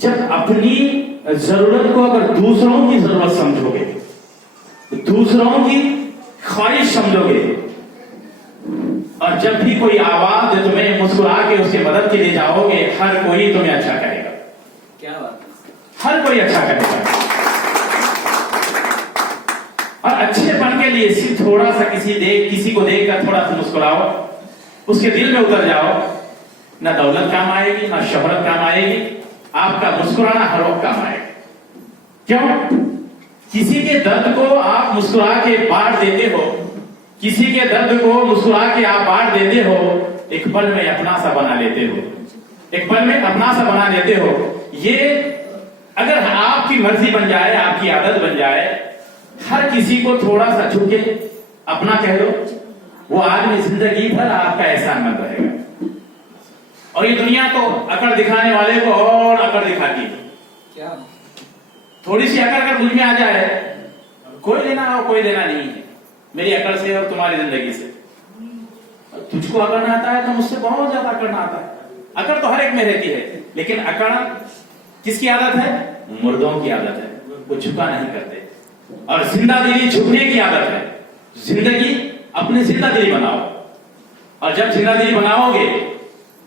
जब अपनी जरूरत को अगर दूसरों की जरूरत समझोगे, दूसरों की ख्वाहिश समझोगे, और जब भी कोई आवाज है तुम्हें मुस्कुरा के उसकी मदद के लिए जाओगे, हर कोई तुम्हें अच्छा करेगा। क्या बात है। हर कोई अच्छा करेगा। और अच्छेपन के लिए सिर्फ थोड़ा सा किसी को देखकर थोड़ा सा मुस्कुराओ, उसके दिल में उतर जाओ। ना दौलत काम आएगी, ना शोहरत काम आएगी, आपका मुस्कुराना हर वक्त काम आएगा। क्यों? किसी के दर्द को आप मुस्कुरा के बांट देते हो, किसी के दर्द को मुस्कुरा के आप बांट देते हो, एक पल में अपना सा बना लेते हो, एक पल में अपना सा बना लेते हो। ये अगर आपकी मर्जी बन जाए, आपकी आदत बन जाए, हर किसी को थोड़ा सा झुके अपना कह दो, वो आदमी जिंदगी भर आपका एहसानमंद रहेगा। और ये दुनिया तो अकड़ दिखाने वाले को और अकड़ दिखाती है। क्या थोड़ी सी अकड़ अगर मुझ में आ जाए, कोई लेना और कोई लेना नहीं है मेरी अकड़ से और तुम्हारी जिंदगी से। तुझको अकड़ना आता है तो मुझसे बहुत ज्यादा अकड़ना आता है। अकड़ तो हर एक में रहती है, लेकिन अकड़ किसकी आदत है? मुर्दों की आदत है, वो झुका नहीं करते। और जिंदा दिली झुकने की आदत है। जिंदगी अपनी जिंदा दिली बनाओ, और जब जिंदा दिली बनाओगे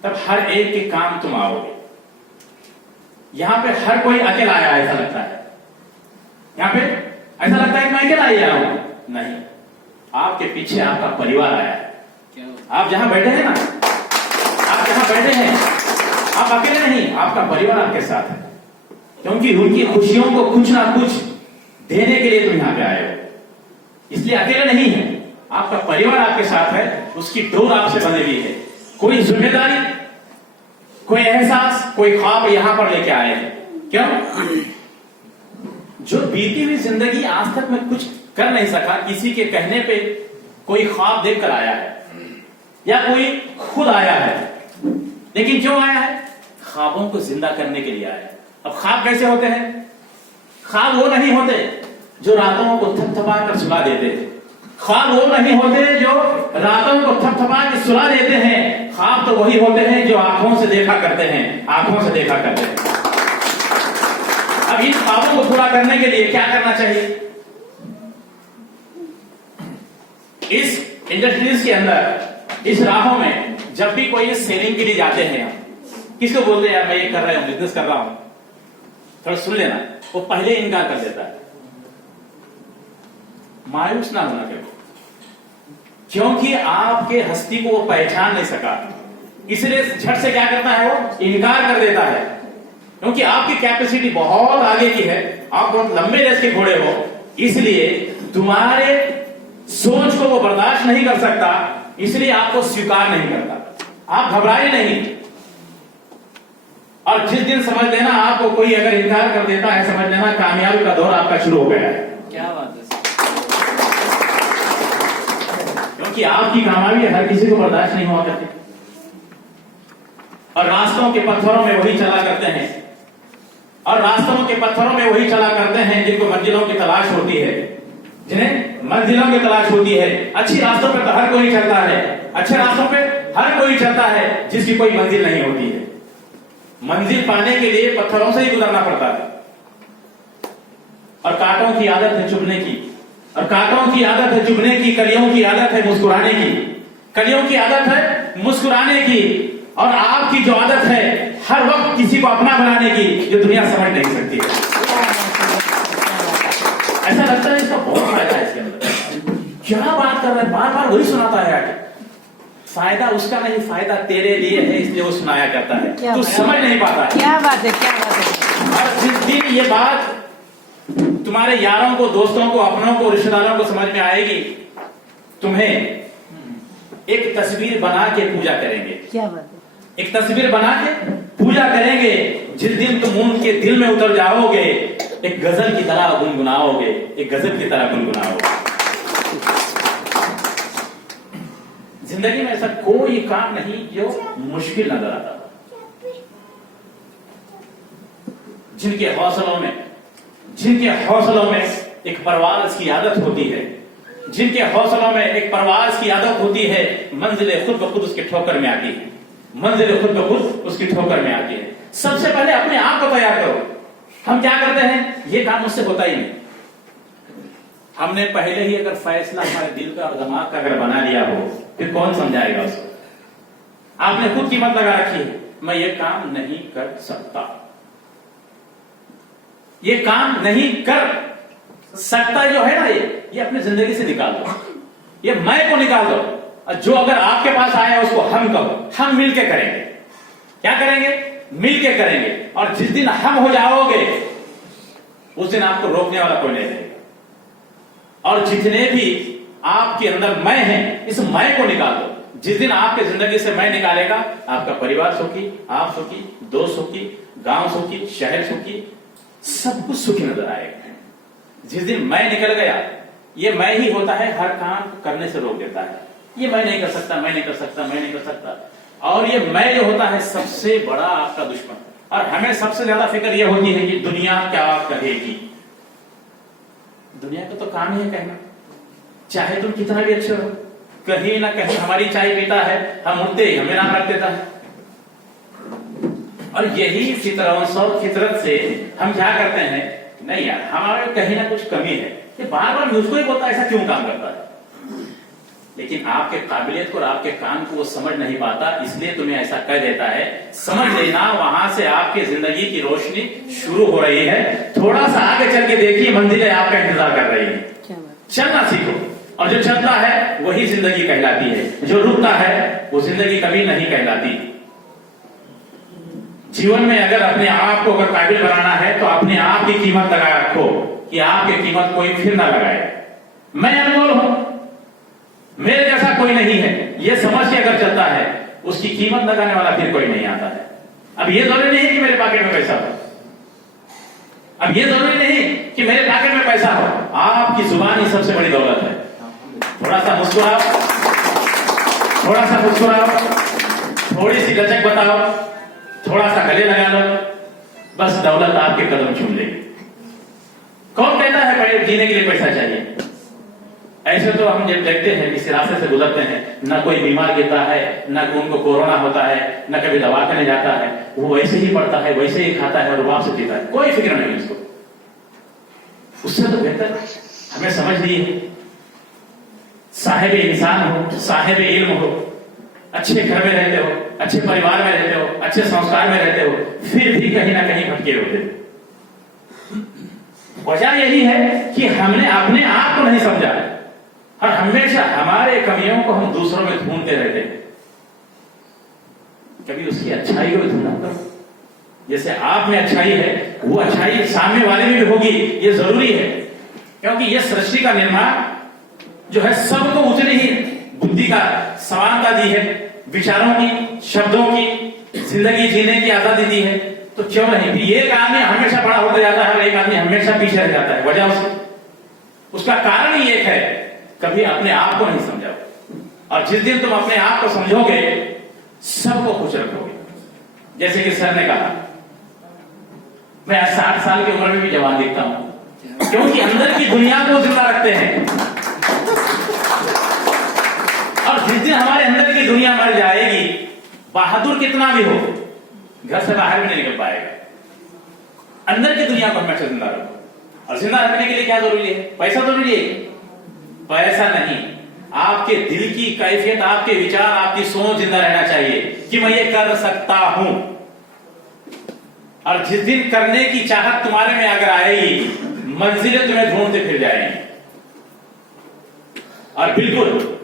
तब हर एक के काम तुम आओगे। यहां पे हर कोई अकेला आया ऐसा लगता है, यहां पे ऐसा लगता है कि मैं अकेला आया हूं। नहीं, आपके पीछे आपका परिवार आया है। आप जहां बैठे हैं ना, आप जहां बैठे हैं, आप अकेले नहीं, आपका परिवार आपके साथ है। क्योंकि उनकी खुशियों को कुछ ना कुछ देने के लिए तुम यहां पे आए हो, इसलिए अकेले नहीं है। आपका परिवार आपके साथ है, उसकी डोर आपसे बंधी हुई है। कोई जिम्मेदारी, कोई एहसास, कोई ख्वाब यहां पर लेके आए हैं। क्यों? जो बीती हुई जिंदगी आज तक मैं कुछ कर नहीं सका, किसी के कहने पे कोई ख्वाब देखकर आया है, या कोई खुद आया है। लेकिन क्यों आया है? ख्वाबों को जिंदा करने के लिए आया है। अब ख्वाब कैसे होते हैं? ख्वाब वो नहीं होते जो रातों को थपथपा कर सुला देते हैं। ख्वाब वो नहीं होते जो रातों को थपथपा के सुला देते हैं। ख्वाब तो वही होते हैं जो आंखों से देखा करते हैं, आंखों से देखा करते हैं। अब इन ख्वाबों को पूरा करने के लिए क्या करना चाहिए? इस इंडस्ट्रीज के अंदर, इस राहों में जब भी कोई सेलिंग के लिए जाते हैं, किसको बोलते हैं यार मैं ये कर रहा हूं, बिजनेस कर रहा हूं, थोड़ा सुन लेना, वो पहले इनकार कर देता है। मायूस ना होना कभी, क्योंकि आपके हस्ती को वो पहचान नहीं सका, इसलिए झट से क्या करता है? वो इनकार कर देता है। क्योंकि आपकी कैपेसिटी बहुत आगे की है, आप बहुत लंबे रेस के घोड़े हो, इसलिए तुम्हारे सोच को वो बर्दाश्त नहीं कर सकता, इसलिए आपको स्वीकार नहीं करता। आप घबराए नहीं, और जिस दिन समझ लेना आपको कोई अगर इनकार कर देता है, समझ लेना कामयाबी का दौर आपका शुरू हो गया है। क्या बात है। क्योंकि आपकी कामयाबी हर किसी को बर्दाश्त नहीं हुआ करती। और रास्तों के पत्थरों में वही चला करते हैं, और रास्तों के पत्थरों में वही चला करते हैं जिनको मंजिलों की तलाश होती है, जिन्हें मंजिलों की तलाश होती है। अच्छी रास्तों पे तो हर कोई चलता है, अच्छे रास्तों पे हर कोई चलता है, जिसकी कोई मंजिल नहीं होती है। मंजिल पाने के लिए पत्थरों से ही गुजरना पड़ता है। और कांटों की आदत है चुभने की, और कांटों की आदत है चुभने की, कलियों की आदत है मुस्कुराने की, कलियों की आदत है मुस्कुराने की। और आपकी जो आदत है हर वक्त किसी को अपना बनाने की, जो दुनिया समझ नहीं सकती है। ऐसा लगता है इसका बहुत फायदा है इसके अंदर। क्या बात कर रहा है, बार बार वही सुनाता है आगे। फायदा उसका नहीं, फायदा तेरे लिए है, इसलिए वो सुनाया करता है, तू समझ नहीं पाता है। क्या बात है, क्या बात है। और जिस दिन ये बात तुम्हारे यारों को, दोस्तों को, अपनों को, रिश्तेदारों को समझ में आएगी, तुम्हें एक तस्वीर बना के पूजा करेंगे। क्या बात है। एक तस्वीर बना के पूजा करेंगे। जिस दिन तुम उनके दिल में उतर जाओगे, एक गजल की तरह गुनगुनाओगे, एक गजल की तरह गुनगुनाओगे। जिंदगी में ऐसा कोई काम नहीं जो मुश्किल नजर आता। जिनके हौसलों में एक परवाज़ की आदत होती है, जिनके हौसलों में एक परवाज़ की आदत होती है, मंजिलें खुद ब खुद उसके ठोकर में आती है, मंजिलें खुद ब खुद उसकी ठोकर में आती है। सबसे पहले अपने आप को तैयार करो। हम क्या करते हैं, ये काम मुझसे होता ही नहीं। हमने पहले ही अगर फैसला हमारे दिल का और दिमाग का अगर बना लिया हो, फिर कौन समझाएगा उसको। आपने खुद कीमत लगा रखी है, मैं ये काम नहीं कर सकता, ये काम नहीं कर सकता जो है ना, ये अपनी जिंदगी से निकाल दो, ये मैं को निकाल दो। और जो अगर आपके पास आया उसको हम कहो, हम मिलके करेंगे। क्या करेंगे? मिलके करेंगे। और जिस दिन हम हो जाओगे उस दिन आपको रोकने वाला कोई नहीं रहेगा। और जितने भी आपके अंदर मैं है, इस मैं को निकाल दो। जिस दिन आपके जिंदगी से मैं निकालेगा, आपका परिवार सुखी, आप सुखी, दोस्त सुखी, गांव सुखी, शहर सुखी, सब कुछ सुखी नजर आएगा। जिस दिन मैं निकल गया, ये मैं ही होता है हर काम करने से रोक देता है। ये मैं नहीं कर सकता, मैं नहीं कर सकता, मैं नहीं कर सकता। और ये मैं जो होता है सबसे बड़ा आपका दुश्मन। और हमें सबसे ज्यादा फिक्र ये होती है कि दुनिया क्या कहेगी। दुनिया का तो काम ही है कहना, चाहे तुम कितना भी अच्छे हो, कहीं ना कहीं हमारी चाय पीता है, हम उठते ही हमें नाम रख देता है। और यही फितरत से हम क्या करते हैं, नहीं यार हमारे कहीं ना कुछ कमी है, ये बार बार मुझको ही बोलता है, ऐसा क्यों काम करता है। लेकिन आपके काबिलियत को और आपके काम को वो समझ नहीं पाता, इसलिए तुम्हें ऐसा कह देता है। समझ लेना, वहां से आपकी जिंदगी की रोशनी शुरू हो रही है। थोड़ा सा आगे चल के देखिए, मंजिलें आपका इंतजार कर रही है। चलना सीखो, और जो चलता है वही जिंदगी कहलाती है, जो रुकता है वो जिंदगी कभी नहीं कहलाती। जीवन में अगर अपने आप को अगर काबिल बनाना है तो अपने आप की कीमत लगा रखो, कि आपकी कीमत कोई फिर ना लगाए। मैं अनमोल हूं, मेरे जैसा कोई नहीं है, ये समझ के अगर चलता है, उसकी कीमत लगाने वाला फिर कोई नहीं आता है। अब ये जरूरी नहीं कि मेरे पॉकेट में पैसा हो, अब ये जरूरी नहीं कि मेरे पॉकेट में पैसा हो, आपकी जुबान ही सबसे बड़ी दौलत है। थोड़ा सा मुस्कुराओ, थोड़ा सा मुस्कुराओ, थोड़ी सी लचक बताओ, थोड़ा सा गले लगा लो, बस दौलत आपके कदम चूम लेगी। कौन कहता है जीने के लिए पैसा चाहिए? ऐसे तो हम जब देखते हैं, इस रास्ते से गुजरते हैं, ना कोई बीमार गिरता है, ना उनको कोरोना होता है, ना कभी दवा करने जाता है, वो वैसे ही पढ़ता है, वैसे ही खाता है और वापस से पीता है, कोई फिक्र नहीं उसको। उससे तो बेहतर हमें समझ ली है, साहिब इंसान हो, साहिब इल्म हो, अच्छे घर में रहते हो, अच्छे परिवार में रहते हो, अच्छे संस्कार में रहते हो, फिर भी कहीं ना कहीं भटके होते हो। वजह यही है कि हमने अपने आप को नहीं समझा, और हमेशा हमारे कमियों को हम दूसरों में ढूंढते रहते हैं। कभी उसकी अच्छाई को ढूंढा करो। जैसे आप में अच्छाई है, वो अच्छाई सामने वाले में भी होगी, ये जरूरी है। क्योंकि ये सृष्टि का निर्माण जो है सबको उतनी ही बुद्धि का समानता दी है, विचारों की, शब्दों की, जिंदगी जीने की आजादी दी है। तो क्यों नहीं, फिर एक आदमी हमेशा बड़ा होता जाता है और एक आदमी हमेशा पीछे रह जाता है। वजह उसका कारण ही एक है, कभी अपने आप को नहीं समझा। और जिस दिन तुम अपने आप को समझोगे, सबको खुश रखोगे। जैसे कि सर ने कहा, मैं आज 60 साल की उम्र में भी जवान दिखता हूं, क्योंकि अंदर की दुनिया को जिंदा रखते हैं। और जिस दिन हमारे अंदर की दुनिया मर जाएगी, बहादुर कितना भी हो, घर से बाहर भी नहीं निकल पाएगा। अंदर की दुनिया को हमेशा जिंदा रखो। और जिंदा रखने के लिए क्या जरूरी है? पैसा जरूरी है? पैसा नहीं, आपके दिल की कैफियत, आपके विचार, आपकी सोच जिंदा रहना चाहिए कि मैं ये कर सकता हूं। और जिस दिन करने की चाहत तुम्हारे में अगर आएगी, मंजिलें तुम्हें ढूंढते फिर जाएंगी। और बिल्कुल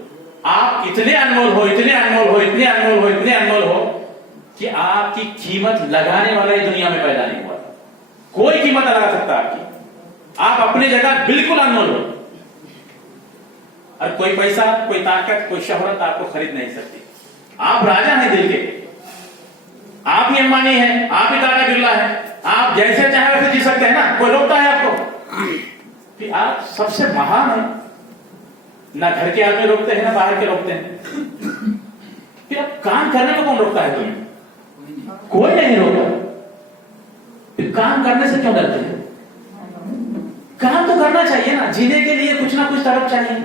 आप इतने अनमोल हो, इतने अनमोल हो, इतने अनमोल हो, इतने अनमोल हो कि आपकी कीमत लगाने वाला ये दुनिया में पैदा नहीं हुआ था। कोई कीमत ना लगा सकता आपकी। आप अपनी जगह बिल्कुल अनमोल हो, और कोई पैसा, कोई ताकत, कोई शोहरत आपको खरीद नहीं सकती। आप राजा हैं दिल के, आप ही अंबानी हैं, आप ही टाटा बिरला हैं, आप जैसे चाहे वैसे जी सकते हैं ना, कोई रोकता है आपको? कि आप सबसे महान हैं, ना घर के आदमी रोकते हैं ना बाहर के रोकते हैं। फिर आप काम करने को कौन रोकता है तुम्हें? कोई नहीं रोका। फिर काम करने से क्यों डरते हैं? काम तो करना चाहिए ना, जीने के लिए कुछ ना कुछ तड़प चाहिए।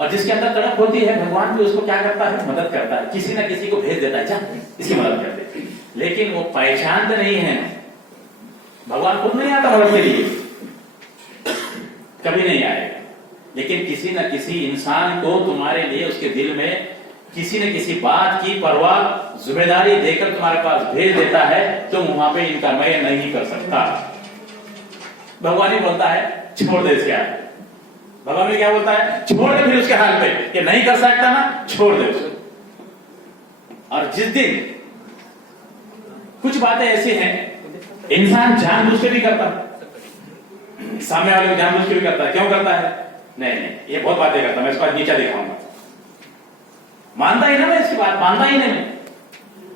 और जिसके अंदर तड़प होती है, भगवान भी उसको क्या करता है? मदद करता है, किसी ना किसी को भेज देता है, जा इसकी मदद कर दे। लेकिन वो पहचानते नहीं है। भगवान खुद नहीं आता मदद के लिए, कभी नहीं आएगा, लेकिन किसी न किसी इंसान को तुम्हारे लिए उसके दिल में किसी न किसी बात की परवाह जिम्मेदारी देकर तुम्हारे पास भेज देता है, तुम वहां पे इनका मैं नहीं कर सकता। भगवान ही बोलता है छोड़ दे इसके हाल। भगवान भी क्या बोलता है, छोड़ दे फिर उसके हाल पे, कि नहीं कर सकता ना, छोड़ दे उसको। और जिस दिन कुछ बातें ऐसी हैं इंसान जानबूझ के भी करता है, सामने वाले को जानबूझ के भी करता है। क्यों करता है? नहीं, ये बहुत बातें करता है, मैं इसको नीचा दिखाऊंगा। मानता ही ना, मैं इसकी बात मानता ही नहीं।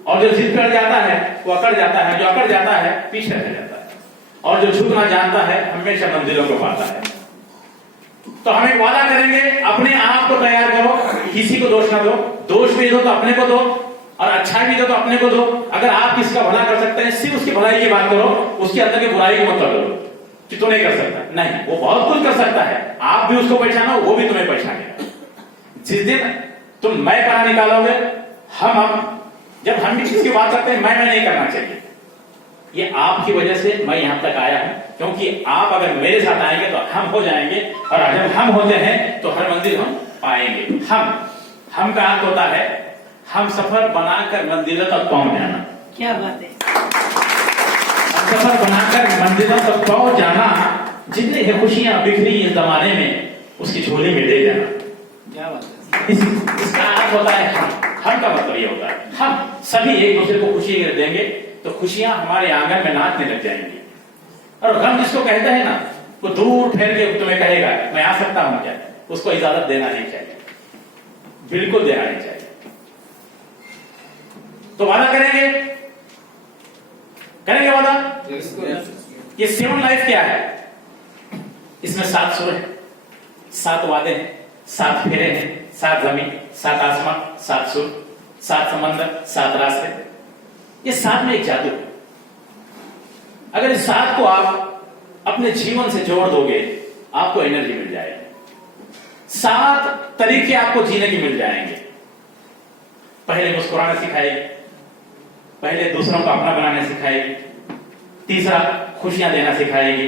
और जो जिद कर जाता है वो अकड़ जाता है, जो अकड़ जाता है पीछे रह जाता है, और जो झुकना जानता है हमेशा मंजिलों को पाता है। तो हम एक वादा करेंगे, अपने आप को तैयार करो, किसी को दोष ना दो, दोष भी दो तो अपने को दो, और अच्छा भी दो तो अपने को दो। अगर आप किसी का भला कर सकते हैं, सिर्फ उसकी भलाई की बात करो, उसके अंदर की बुराई को मत करो कि तू नहीं कर सकता। नहीं, वो बहुत कुछ कर सकता है, आप भी उसको पहचानो, वो भी तुम्हें पहचानेगा। जिस दिन तुम मैं कहां निकालोगे, हम जब हम भी किसी की बात करते हैं, मैं नहीं करना चाहिए, ये आपकी वजह से मैं यहां तक आया हूं, क्योंकि आप अगर मेरे साथ आएंगे तो हम हो जाएंगे, और जब हम होते हैं तो हर मंजिल हम पाएंगे। हम का अर्थ होता है हम सफर बनाकर मंजिलों तक पहुंच जाना। क्या बात है। सफर बनाकर मंजिलों तक पहुंच जाना, जितनी है खुशियां बिखरी इस जमाने में, उसकी झोली में ले जाना। क्या बात है। इसका अर्थ होता है हम का मतलब ये होता है हम सभी एक दूसरे को खुशी देंगे तो खुशियां हमारे आंगन में नाचने लग जाएंगी। और गम जिसको कहते हैं ना, वो दूर ठहर के तुम्हें कहेगा मैं आ सकता हूं क्या, उसको इजाजत देना नहीं चाहिए, बिल्कुल देना नहीं चाहिए। तो वादा करेंगे वादा। ये 7 लाइफ क्या है? इसमें 7 सुर है, 7 वादे हैं, 7 फेरे हैं, 7 जमीन, 7 आसमान, 7 सुर, 7 समंदर, 7 रास्ते। ये 7 में एक जादू है। अगर इस 7 को आप अपने जीवन से जोड़ दोगे, आपको एनर्जी मिल जाएगी। 7 तरीके आपको जीने के मिल जाएंगे। पहले मुस्कुराना सिखाएगी, पहले दूसरों को अपना बनाना सिखाएगी, तीसरा खुशियां देना सिखाएगी,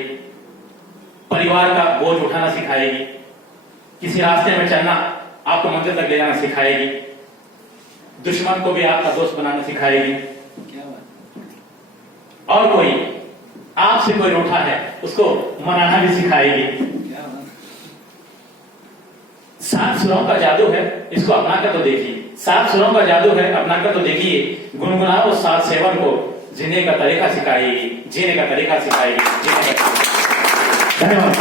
परिवार का बोझ उठाना सिखाएगी, किसी रास्ते में चलना आपको मंजिल तक ले जाना सिखाएगी, दुश्मन को भी आपका दोस्त बनाना सिखाएगी, क्या बात। और कोई आपसे कोई रूठा है उसको मनाना भी सिखाएगी। क्या बात। 7 सुरों का जादू है, इसको अपनाकर तो देखिए। 7 सुरों का जादू है, अपनाकर तो देखिए। गुनगुनाओ 7 सेवन को, जीने का तरीका सिखाएगी, जीने का तरीका सिखाएगी। धन्यवाद।